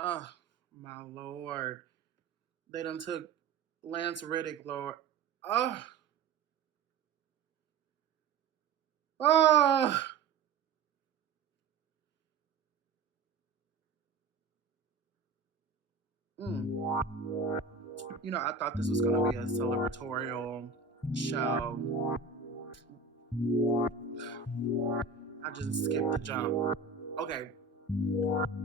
Oh, my Lord. They done took Lance Reddick, Lord. Oh, oh. Mm. I thought this was going to be a celebratorial show. I just skipped the jump. Okay,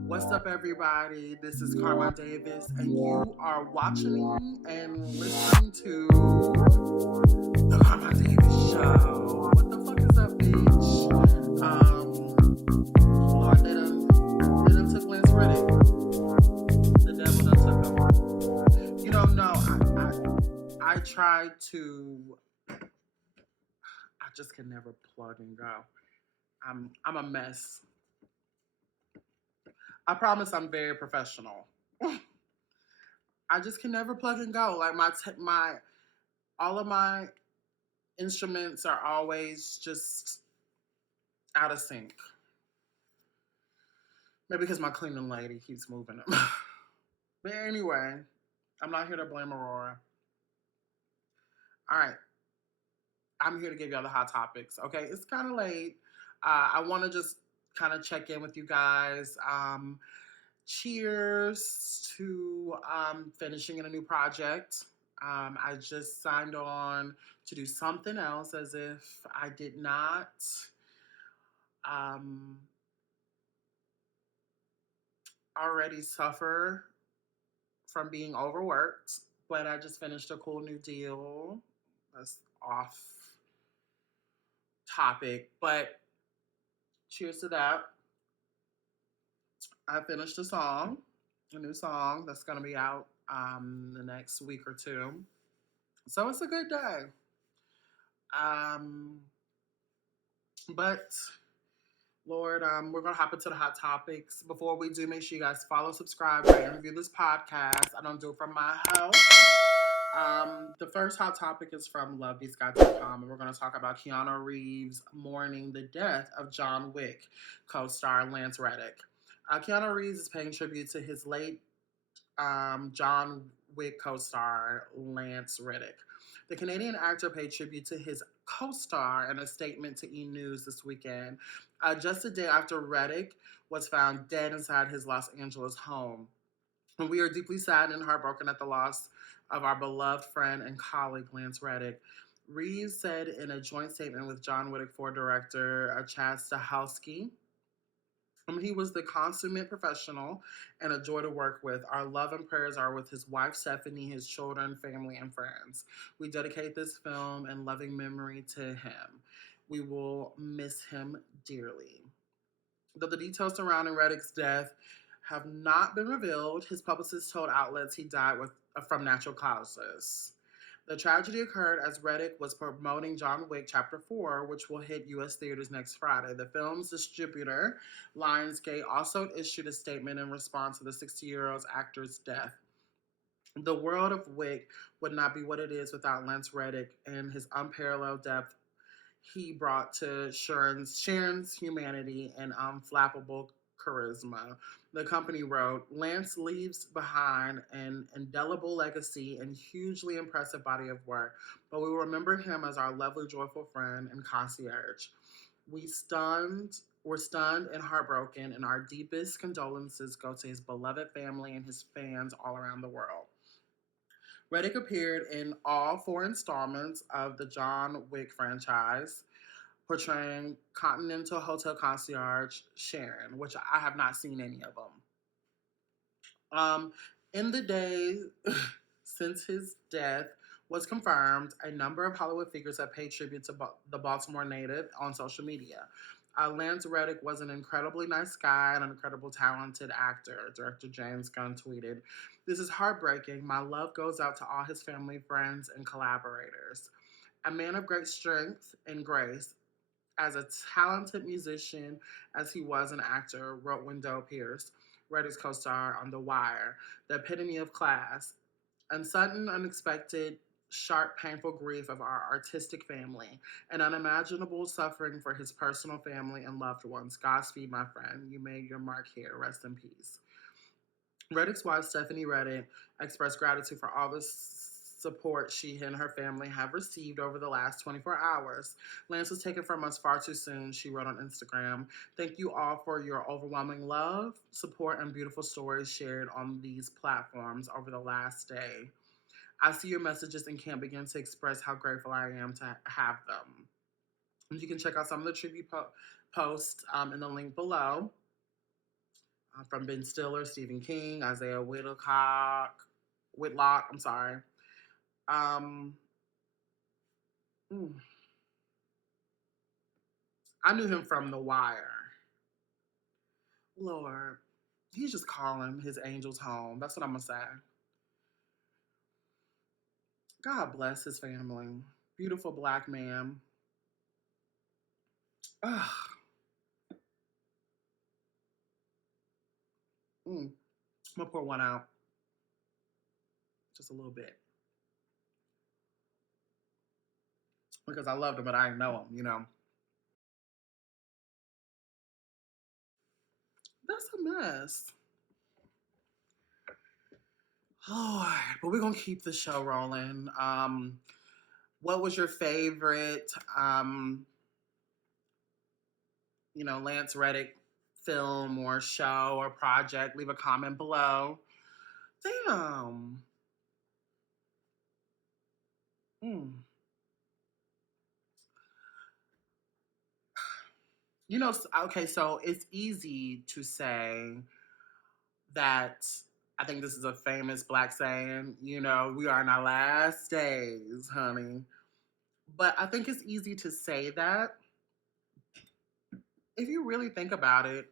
what's up, everybody? This is Carmine Davis, and you are watching and listening to the Carmine Davis Show. What the fuck is up, bitch? Lord, they done took Lance Reddick. The devil done took him. No, I tried to. I just can never plug and go. I'm a mess. I promise I'm very professional. I just can never plug and go. Like my all of my instruments are always just out of sync. Maybe because my cleaning lady keeps moving them. But anyway, I'm not here to blame Aurora. All right, I'm here to give y'all the hot topics. Okay, it's kind of late. I want to just kind of check in with you guys. Cheers to finishing in a new project. I just signed on to do something else as if I did not um, already suffer from being overworked, but I just finished a cool new deal. That's off topic, but cheers to that. I finished a new song that's going to be out the next week or two. So it's a good day. Um, but Lord, we're gonna hop into the hot topics. Before we do, make sure you guys follow, subscribe, rate, and review this podcast. I don't do it from my house. The first hot topic is from lovethesguy.com, and we're going to talk about Keanu Reeves mourning the death of John Wick co-star Lance Reddick. Keanu Reeves is paying tribute to his late John Wick co-star Lance Reddick. The Canadian actor paid tribute to his co-star in a statement to E! News this weekend, just a day after Reddick was found dead inside his Los Angeles home. And we are deeply saddened and heartbroken at the loss of our beloved friend and colleague, Lance Reddick. Reeves said in a joint statement with John Wick 4 director Chad Stahelski, he was the consummate professional and a joy to work with. Our love and prayers are with his wife, Stephanie, his children, family, and friends. We dedicate this film in loving memory to him. We will miss him dearly. Though the details surrounding Reddick's death have not been revealed, his publicist told outlets he died from natural causes. The tragedy occurred as Reddick was promoting John Wick Chapter 4, which will hit U.S. theaters next Friday. The film's distributor, Lionsgate, also issued a statement in response to the 60-year-old actor's death. The world of Wick would not be what it is without Lance Reddick and his unparalleled depth he brought to Sharon's humanity and unflappable charisma. The company wrote, Lance leaves behind an indelible legacy and hugely impressive body of work, but we remember him as our lovely, joyful friend and concierge. We stunned, we're stunned and heartbroken, and our deepest condolences go to his beloved family and his fans all around the world. Reddick appeared in all four installments of the John Wick franchise, portraying Continental Hotel concierge Sharon, which I have not seen any of them. In the days since his death was confirmed, a number of Hollywood figures have paid tribute to the Baltimore native on social media. Lance Reddick was an incredibly nice guy and an incredible talented actor, director James Gunn tweeted. This is heartbreaking. My love goes out to all his family, friends, and collaborators. A man of great strength and grace, as a talented musician as he was an actor, wrote Wendell Pierce, Reddick's co-star on The Wire, the epitome of class, and sudden, unexpected, sharp, painful grief of our artistic family, and unimaginable suffering for his personal family and loved ones. Godspeed, my friend. You made your mark here. Rest in peace. Reddick's wife, Stephanie Reddick, expressed gratitude for all the support she and her family have received over the last 24 hours. Lance was taken from us far too soon, she wrote on Instagram. Thank you all for your overwhelming love, support, and beautiful stories shared on these platforms over the last day. I see your messages and can't begin to express how grateful I am to have them. And you can check out some of the tribute posts in the link below from Ben Stiller, Stephen King, Isaiah Whitlock. I'm sorry. Um, mm, I knew him from The Wire. Lord, he's just calling his angels home. That's what I'm gonna say. God bless his family. Beautiful black man. Ugh. I'm gonna pour one out, just a little bit, because I loved him, but I didn't know him. That's a mess. Lord, but we're gonna keep the show rolling. What was your favorite, Lance Reddick film or show or project? Leave a comment below. Damn. Mm. Okay, so it's easy to say that. I think this is a famous black saying, we are in our last days, honey. But I think it's easy to say that. If you really think about it,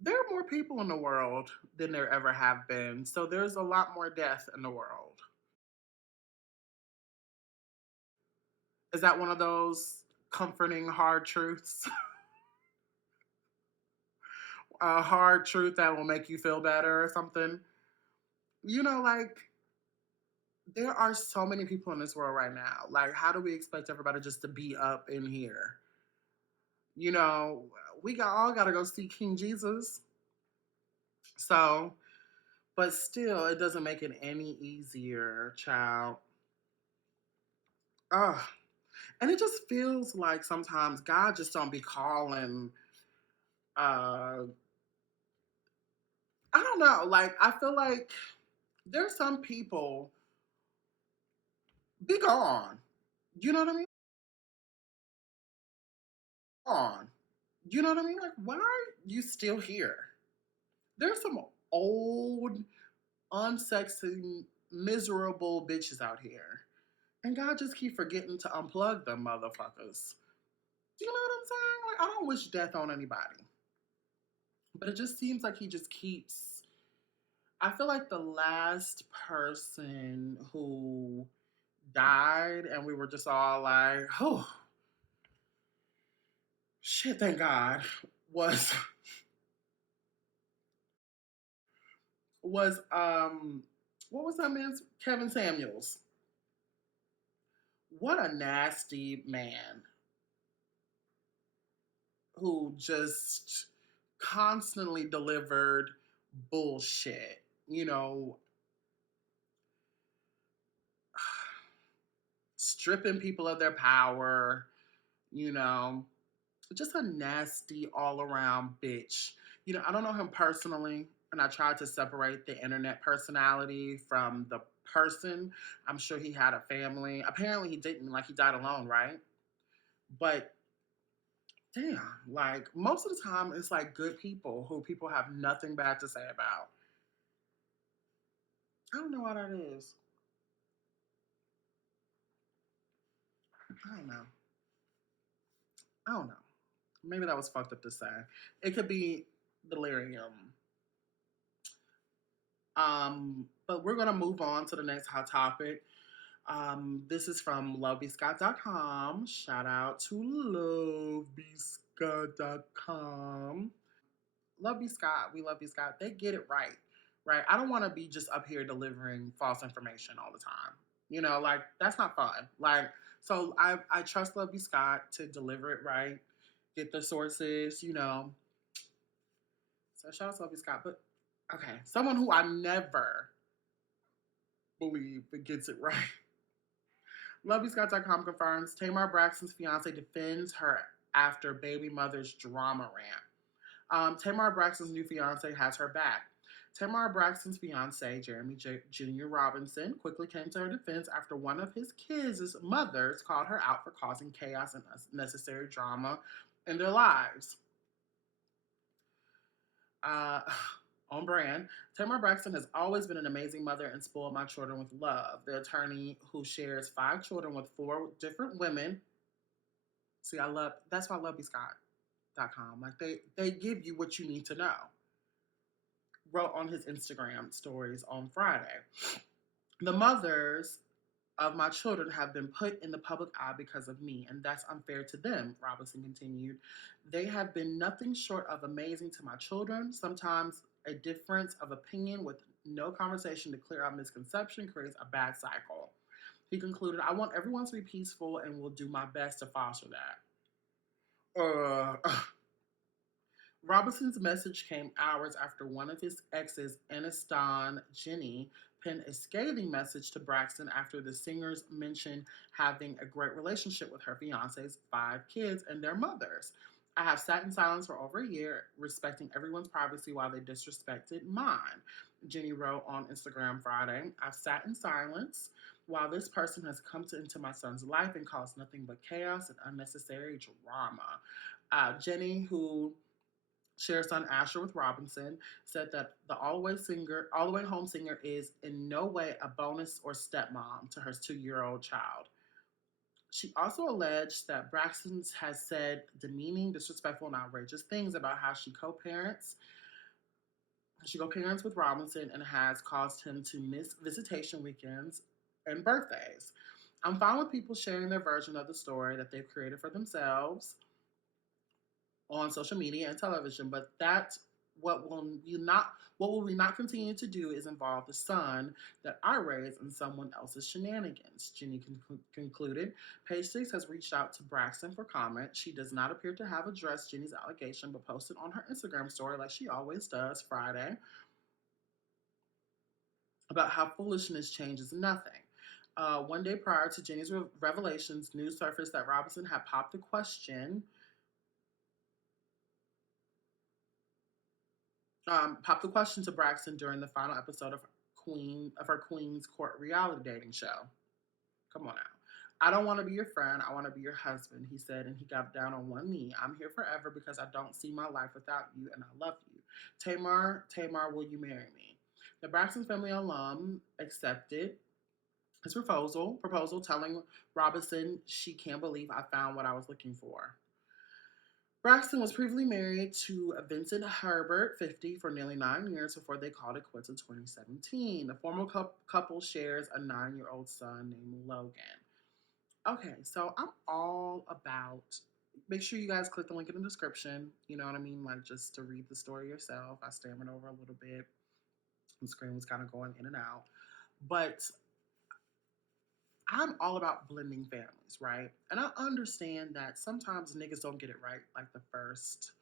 there are more people in the world than there ever have been. So there's a lot more death in the world. Is that one of those comforting hard truths? A hard truth that will make you feel better or something? Like, there are so many people in this world right now. Like, how do we expect everybody just to be up in here? You know, we all got to go see King Jesus. So, but still, it doesn't make it any easier, child. Ugh. And it just feels like sometimes God just don't be calling. I don't know. Like, I feel like there's some people be gone. You know what I mean? On. You know what I mean? Like, why are you still here? There's some old, unsexy, miserable bitches out here. And God just keep forgetting to unplug them motherfuckers. Do you know what I'm saying? Like, I don't wish death on anybody. But it just seems like he just keeps. I feel like the last person who died and we were just all like, oh, shit, thank God, was was what was that man's Kevin Samuels. What a nasty man who just constantly delivered bullshit, stripping people of their power, you know, just a nasty all around bitch. I don't know him personally, and I tried to separate the internet personality from the person. I'm sure he had a family. Apparently, he didn't. Like, he died alone, right? But damn, like, most of the time, it's like good people who people have nothing bad to say about. I don't know why that is. I don't know. I don't know. Maybe that was fucked up to say. It could be delirium. But we're gonna move on to the next hot topic. This is from lovebscott.com. Shout out to lovebscott.com. Love B Scott, we love B Scott. They get it right, right? I don't want to be just up here delivering false information all the time. Like, that's not fun. Like, so I trust Love B Scott to deliver it right, get the sources. So shout out to Love B Scott, but Okay, someone who I never believe that gets it right. LoveyScott.com confirms Tamar Braxton's fiance defends her after baby mother's drama rant. Tamar Braxton's new fiance has her back. Tamar Braxton's fiance, Jeremy Jr. Robinson, quickly came to her defense after one of his kids' mothers called her out for causing chaos and unnecessary drama in their lives. Uh, on brand, Tamar Braxton has always been an amazing mother and spoiled my children with love. The attorney who shares 5 children with 4 different women. See, I love that's why I love BScott.com. Like they give you what you need to know. Wrote on his Instagram stories on Friday. The mothers of my children have been put in the public eye because of me, and that's unfair to them, Robinson continued. They have been nothing short of amazing to my children. Sometimes a difference of opinion with no conversation to clear up misconception creates a bad cycle. He concluded, I want everyone to be peaceful and will do my best to foster that. Robinson's message came hours after one of his exes, Aniston Jenny, penned a scathing message to Braxton after the singers mentioned having a great relationship with her fiance's 5 kids and their mothers. I have sat in silence for over a year, respecting everyone's privacy while they disrespected mine. Jenny wrote on Instagram Friday, I've sat in silence while this person has come into my son's life and caused nothing but chaos and unnecessary drama. Jenny, who shares son Asher with Robinson, said that the all the way home singer is in no way a bonus or stepmom to her 2-year-old child. She also alleged that Braxton has said demeaning, disrespectful, and outrageous things about how she co-parents. She co-parents with Robinson and has caused him to miss visitation weekends and birthdays. I'm fine with people sharing their version of the story that they've created for themselves on social media and television, but that's what will we not continue to do is involve the son that I raised in someone else's shenanigans, Jenny concluded. Page Six has reached out to Braxton for comment. She does not appear to have addressed Jenny's allegation, but posted on her Instagram story, like she always does, Friday, about how foolishness changes nothing. One day prior to Jenny's revelations, news surfaced that Robinson had popped the question to Braxton during the final episode of her Queen's Court reality dating show. Come on now. I don't want to be your friend. I want to be your husband, he said, and he got down on one knee. I'm here forever because I don't see my life without you, and I love you. Tamar, will you marry me? The Braxton family alum accepted his proposal telling Robinson she can't believe I found what I was looking for. Braxton was previously married to Vincent Herbert, 50, for nearly 9 years before they called it quits in 2017. The former couple shares a 9-year-old son named Logan. Okay, so I'm all about. Make sure you guys click the link in the description. You know what I mean? Like, just to read the story yourself. I stammered over a little bit. The screen was kind of going in and out. But I'm all about blending families, right? And I understand that sometimes niggas don't get it right, like the first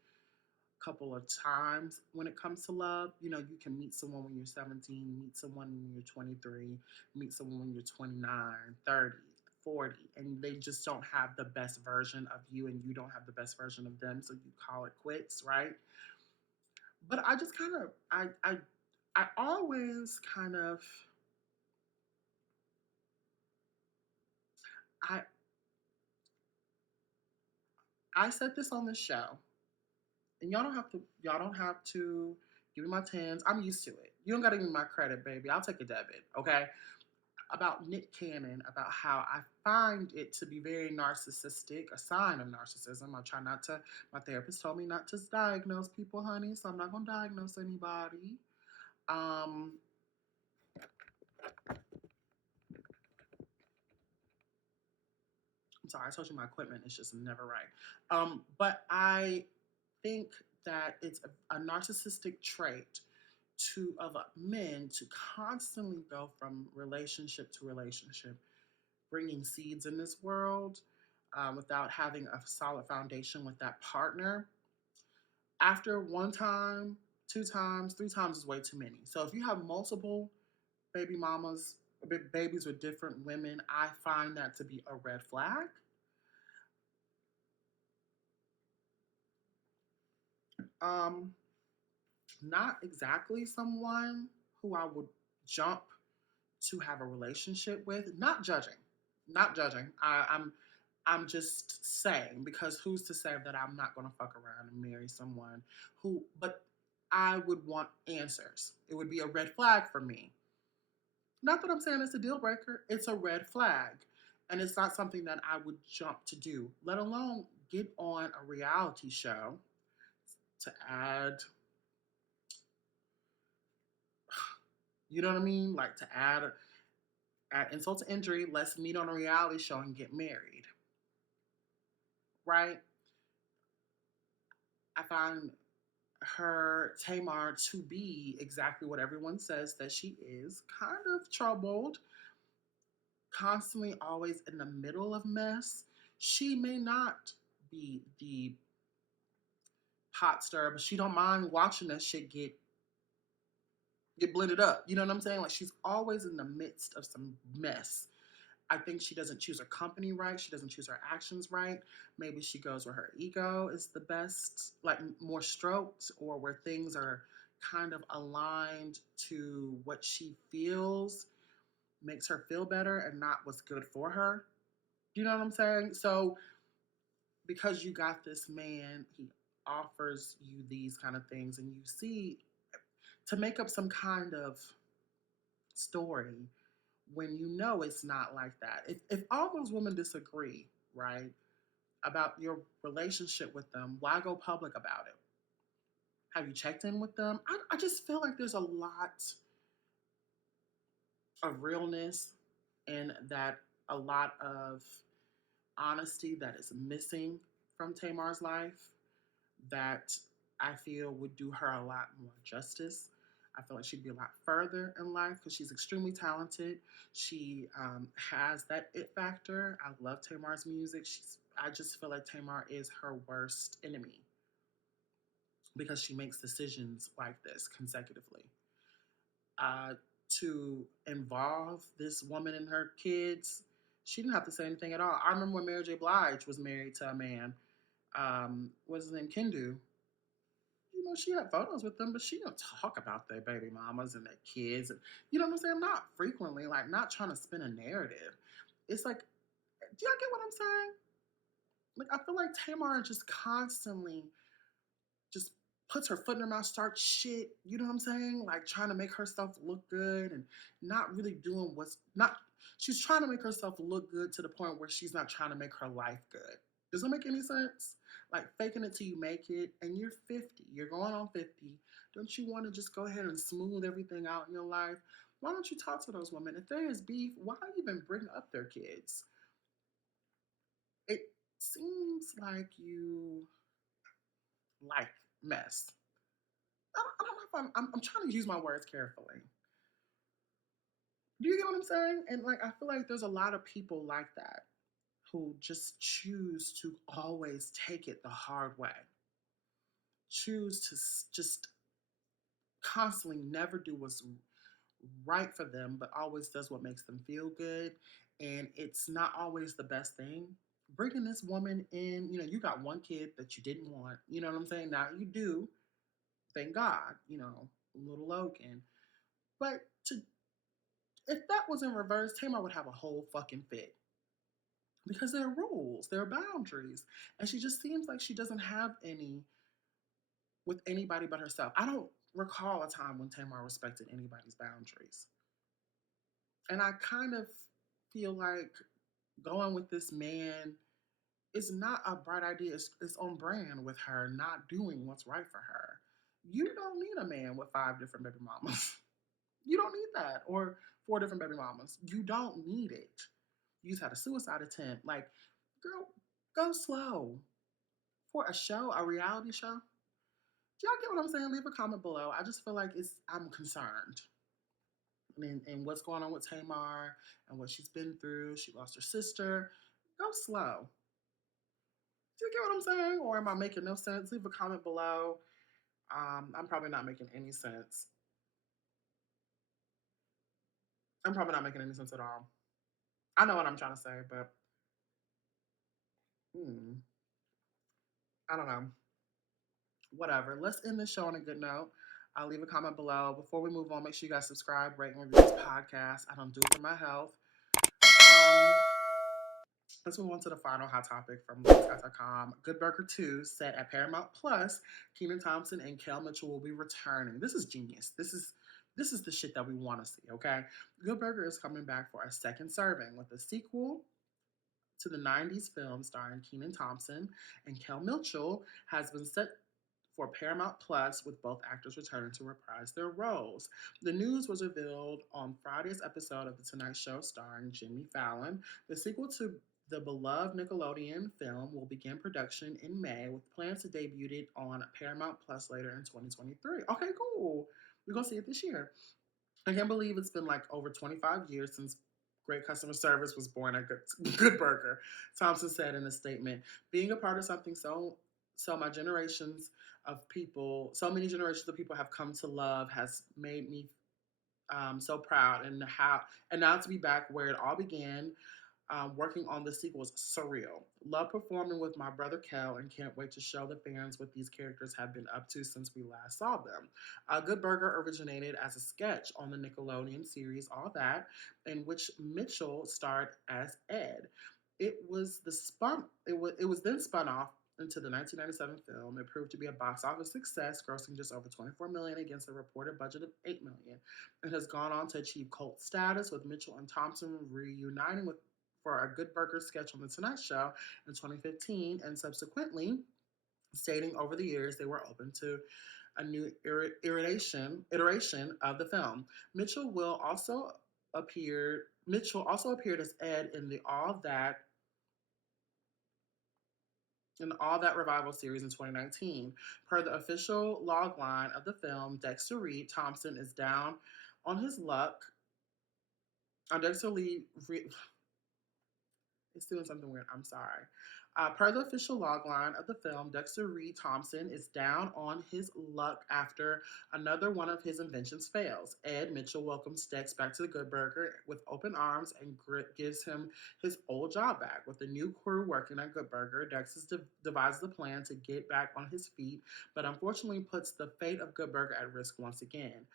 couple of times when it comes to love. You know, you can meet someone when you're 17, meet someone when you're 23, meet someone when you're 29, 30, 40, and they just don't have the best version of you and you don't have the best version of them, so you call it quits, right? But I just kind of, I always kind of, I, I said this on the show, and y'all don't have to give me my tens. I'm used to it. You don't gotta give me my credit, baby. I'll take a debit, okay? About Nick Cannon, about how I find it to be very narcissistic, a sign of narcissism. I try not to, my therapist told me not to diagnose people, honey, so I'm not gonna diagnose anybody. Um, I'm sorry, I told you my equipment is just never right. But I think that it's a narcissistic trait of men to constantly go from relationship to relationship, bringing seeds in this world without having a solid foundation with that partner. After one time, 2 times, 3 times is way too many. So if you have multiple baby mamas, babies with different women, I find that to be a red flag. Um, Not exactly someone who I would jump to have a relationship with. Not judging, not judging. I'm just saying, because who's to say that I'm not going to fuck around and marry someone who? But I would want answers. It would be a red flag for me. Not that I'm saying it's a deal breaker. It's a red flag, and it's not something that I would jump to do. Let alone get on a reality show to add, you know what I mean? Like to add insult to injury, let's meet on a reality show and get married. Right? I find her Tamar to be exactly what everyone says that she is, kind of troubled, constantly always in the middle of mess. She may not be the pot stirrer, but she don't mind watching that shit get blended up. You know what I'm saying? Like she's always in the midst of some mess. I think she doesn't choose her company right. She doesn't choose her actions right. Maybe she goes where her ego is the best, like more stroked, or where things are kind of aligned to what she feels makes her feel better and not what's good for her. Do you know what I'm saying? So, because you got this man, he offers you these kind of things, and you see, to make up some kind of story when you know it's not like that. If all those women disagree, right, about your relationship with them, why go public about it? Have you checked in with them? I just feel like there's a lot of realness and that a lot of honesty that is missing from Tamar's life that I feel would do her a lot more justice. I feel like she'd be a lot further in life because she's extremely talented. She has that it factor. I love Tamar's music. I just feel like Tamar is her worst enemy because she makes decisions like this consecutively. Uh, to involve this woman and her kids, she didn't have to say anything at all. I remember when Mary J. Blige was married to a man. What's his name? Kendu. You know, she had photos with them, but she don't talk about their baby mamas and their kids. You know what I'm saying? Not frequently, like not trying to spin a narrative. It's like, do y'all get what I'm saying? Like, I feel like Tamar just constantly just puts her foot in her mouth, starts shit. You know what I'm saying? Like trying to make herself look good and not really doing what's not. She's trying to make herself look good to the point where she's not trying to make her life good. Does that make any sense? Like faking it till you make it, and you're 50. You're going on 50. Don't you want to just go ahead and smooth everything out in your life? Why don't you talk to those women? If there is beef, why even bring up their kids? It seems like you like mess. I don't know if I'm trying to use my words carefully. Do you get what I'm saying? And like, I feel like there's a lot of people like that who just choose to always take it the hard way, choose to just constantly never do what's right for them, but always does what makes them feel good. And it's not always the best thing. Bringing this woman in, you know, you got one kid that you didn't want, you know what I'm saying? Now you do, thank God, you know, little Logan. But to if that was in reverse, Tamar would have a whole fucking fit. Because there are rules, there are boundaries. And she just seems like she doesn't have any with anybody but herself. I don't recall a time when Tamar respected anybody's boundaries. And I kind of feel like going with this man is not a bright idea. It's on brand with her not doing what's right for her. You don't need a man with 5 different baby mamas. You don't need that. Or 4 different baby mamas. You don't need it. You just had a suicide attempt. Like, girl, go slow. For a show, a reality show. Do y'all get what I'm saying? Leave a comment below. I just feel like I'm concerned. And what's going on with Tamar and what she's been through. She lost her sister. Go slow. Do you get what I'm saying? Or am I making no sense? Leave a comment below. I'm probably not making any sense. I'm probably not making any sense at all. I know what I'm trying to say, but hmm, I don't know. Whatever. Let's end the show on a good note. I'll leave a comment below. Before we move on, make sure you guys subscribe, rate, and review this podcast. I don't do it for my health. Um, let's move on to the final hot topic from LoveScott.com. Good Burger 2 set at Paramount Plus. Kenan Thompson and Kel Mitchell will be returning. This is genius. This is the shit that we want to see, okay? Good Burger is coming back for a second serving with a sequel to the 90s film starring Kenan Thompson and Kel Mitchell has been set for Paramount Plus, with both actors returning to reprise their roles. The news was revealed on Friday's episode of The Tonight Show starring Jimmy Fallon. The sequel to the beloved Nickelodeon film will begin production in May, with plans to debut it on Paramount Plus later in 2023. Okay, cool. We're going to see it this year. I can't believe it's been like over 25 years since great customer service was born at Good Burger. Thompson said in a statement, "Being a part of something so my generations of people, so many generations of people have come to love has made me so proud, and now to be back where it all began, working on the sequel is surreal. Love performing with my brother Kel and can't wait to show the fans what these characters have been up to since we last saw them." Good Burger originated as a sketch on the Nickelodeon series All That, in which Mitchell starred as Ed. It was then spun off into the 1997 film. It proved to be a box office success, grossing just over 24 million against a reported budget of 8 million. It has gone on to achieve cult status, with Mitchell and Thompson reuniting with for a Good Burger sketch on The Tonight Show in 2015, and subsequently stating over the years they were open to a new iteration of the film. Mitchell also appeared as Ed in the All That revival series in 2019. Per the official log line of the film, Dexter Reed Thompson is down on his luck. Dexter Lee It's doing something weird. I'm sorry. Per the official logline of the film, Dexter Reed Thompson is down on his luck after another one of his inventions fails. Ed Mitchell welcomes Dex back to the Good Burger with open arms and gives him his old job back. With the new crew working at Good Burger, Dex devises a plan to get back on his feet, but unfortunately puts the fate of Good Burger at risk once again.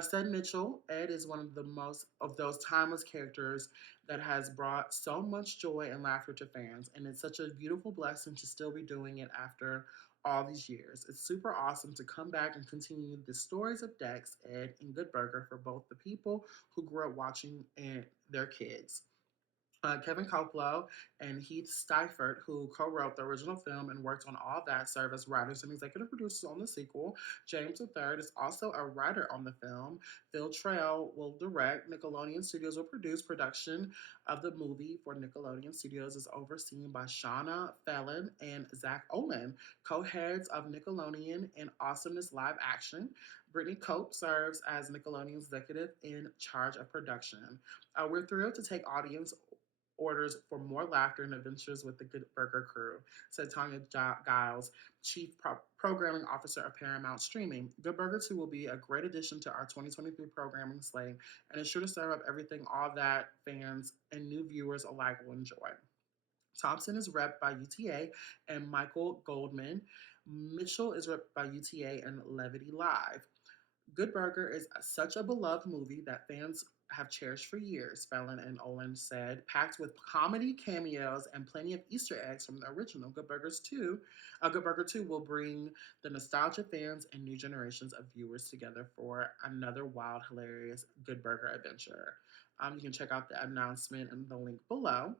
Said Mitchell, Ed is one of the most of those timeless characters that has brought so much joy and laughter to fans, and it's such a beautiful blessing to still be doing it after all these years. It's super awesome to come back and continue the stories of Dex, Ed, and Good Burger for both the people who grew up watching and their kids. Kevin Koplow and Heath Steifert, who co-wrote the original film and worked on All That, serve as writers and executive producers on the sequel. James III is also a writer on the film. Phil Trail will direct. Nickelodeon Studios will produce. Production of the movie for Nickelodeon Studios is overseen by Shauna Fallon and Zach Olin, co-heads of Nickelodeon and Awesomeness Live Action. Brittany Cope serves as Nickelodeon's executive in charge of production. We're thrilled to take audience orders for more laughter and adventures with the Good Burger crew, said Tanya Giles, Chief Programming Officer of Paramount Streaming. Good Burger 2 will be a great addition to our 2023 programming slate and is sure to serve up everything All That fans and new viewers alike will enjoy. Thompson is repped by UTA and Michael Goldman. Mitchell is repped by UTA and Levity Live. Good Burger is such a beloved movie that fans have cherished for years, Fallon and Olin said, packed with comedy cameos and plenty of Easter eggs from the original. Good Burger 2 will bring the nostalgia fans and new generations of viewers together for another wild, hilarious Good Burger adventure. You can check out the announcement in the link below.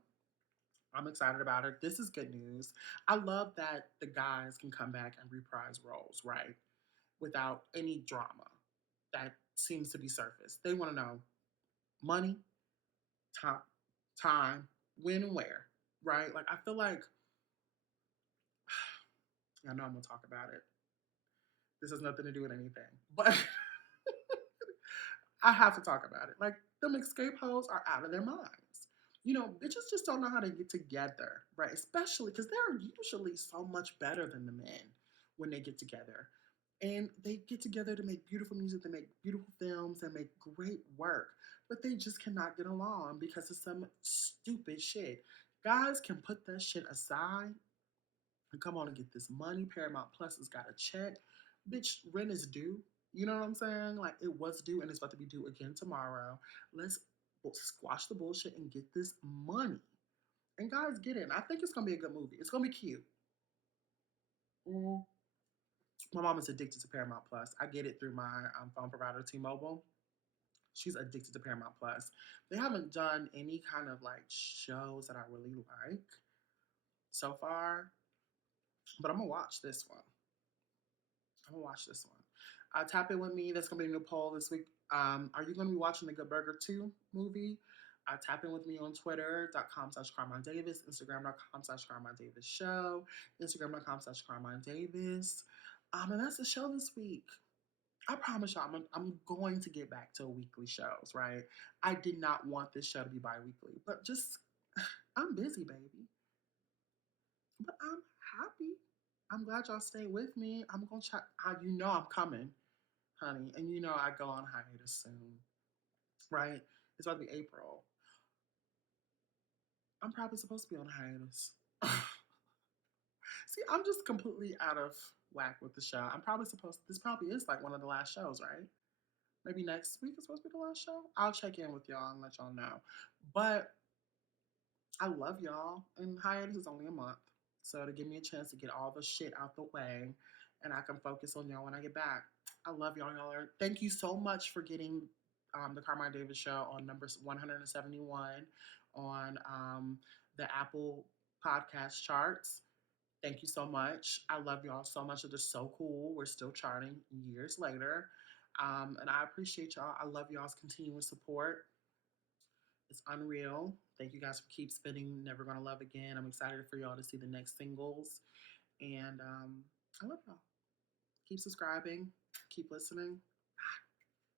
I'm excited about it. This is good news. I love that the guys can come back and reprise roles, right? Without any drama that seems to be surfaced. They want to know money, time, time, when and where, right? Like I feel like I know I'm gonna talk about it. This has nothing to do with anything, but I have to talk about it. Like them escape hoes are out of their minds. Bitches just don't know how to get together, right? Especially because they're usually so much better than the men when they get together. And they get together to make beautiful music, they make beautiful films, and make great work. But they just cannot get along because of some stupid shit. Guys can put that shit aside and come on and get this money. Paramount Plus has got a check. Bitch, rent is due. You know what I'm saying? Like it was due and it's about to be due again tomorrow. Let's squash the bullshit and get this money. And guys, get in. I think it's gonna be a good movie. It's gonna be cute. Mm. My mom is addicted to Paramount Plus. I get it through my phone provider, T-Mobile. She's addicted to Paramount Plus. They haven't done any kind of like shows that I really like so far, but I'm gonna watch this one. I'm gonna watch this one. Tap in with me. That's gonna be a new poll this week. Are you gonna be watching the Good Burger 2 movie? Tap in with me on twitter.com/Carmine Davis, Instagram.com/Carmine Davis Show, Instagram.com/Carmine Davis. And that's the show this week. I promise y'all, I'm going to get back to weekly shows, right? I did not want this show to be bi-weekly, but just, I'm busy, baby. But I'm happy. I'm glad y'all stayed with me. I'm going to try, you know I'm coming, honey. And you know I go on hiatus soon, right? It's about to be April. I'm probably supposed to be on hiatus. See, I'm just completely out of whack with the show. I'm probably supposed, this probably is like one of the last shows, right? Maybe next week is supposed to be the last show. I'll check in with y'all and let y'all know. But I love y'all, and hiatus is only a month. So to give me a chance to get all the shit out the way and I can focus on y'all when I get back. I love y'all. Thank you so much for getting the Carmine Davis Show on number 171 on the Apple podcast charts. Thank you so much. I love y'all so much. It is so cool. We're still charting years later. And I appreciate y'all. I love y'all's continuous support. It's unreal. Thank you guys for Keep Spinning, Never Gonna Love Again. I'm excited for y'all to see the next singles. And I love y'all. Keep subscribing. Keep listening.